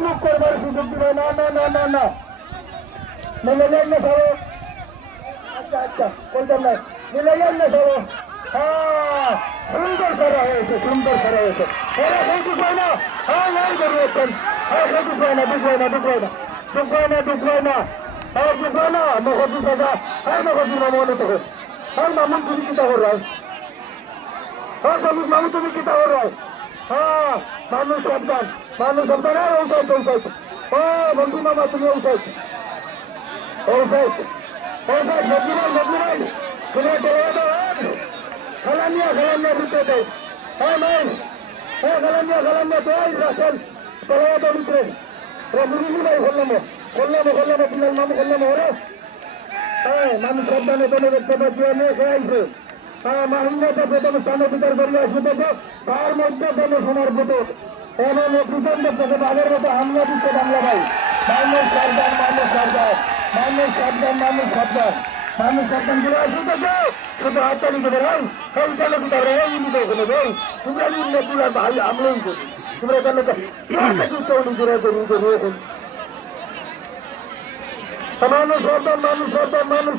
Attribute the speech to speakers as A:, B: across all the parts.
A: মুখ করবার সুযোগ দিবে না না না না না। মিলে যান না সব আচ্ছা আচ্ছা বলতাম না। মিলে যান না সব হ্যাঁ সুন্দর করা হয়েছে, সুন্দর করা হয়েছে। এরা কিন্তু হয় না। হ্যাঁ নাই করবেন হ্যাঁ কিন্তু হয় না হয় না দুঃখ না দুঃখ না। দুঃখ না হ্যাঁ দুঃখ না মগজু দাদা। হ্যাঁ মগজু মামা তো হ্যাঁ। মামুন তুমি কি তা করাও হ্যাঁ মামুন তুমি কি তা করাও হ্যাঁ মানুষ সন্তান মানুষ সন্তান আর ঔষধ ঔষধ ও বন্ধু মামা তুমি ঔষধ ঔষধ ঔষধ বন্ধু ভাই বন্ধু ভাই তুমি খেলা নিয়ে খেলা নিয়ে দিতে দেয় হ্যাঁ ভাই হ্যাঁ খেলা নিয়ে খেলা নিয়ে তো রাখেন খেলা তো দিতে রবি ভাই মানুষ সন্তান এখানে দেখতে পাচ্ছি অনেক আইছে মাহিন্দাতে প্রথমে স্থান অধিকার করে আসবে তো তার মধ্যে কোনো সোনার বোতল এবং প্রচণ্ড থেকে বাঘের মতো হামলা দিচ্ছে বাংলা ভাই। মানুষ সাবধান মানুষ সাবধান মানুষ সাবধান মানুষ সাবধান। মানুষ সাবধান করে আসবে তো শুধু হাততালি দেবে ভাই এই কেন কি তাহলে এই নিতে ওখানে ভাই তোমরা নিলে তোমরা ভাই আমলেই করি। তোমরা কেন করে? দেবো দেবো মানুষ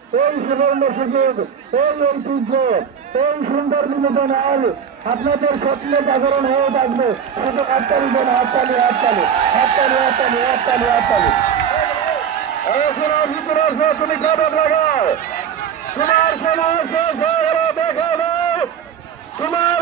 A: এই সুবর্ণ সুযোগ, এই ঐতিহ্য, এই সুন্দর নিবেদন আল আপনাদের স্বপ্নে জাগরণ হয়ে থাকবে। শুধু হাততালি দেন, হাততালি হাততালি হাততালি হাততালি হাততালি হাততালি। তোমার ভিতরে এসে তুমি কাপড় লাগাও। তোমার সময় শেষ হয়ে গেল তোমার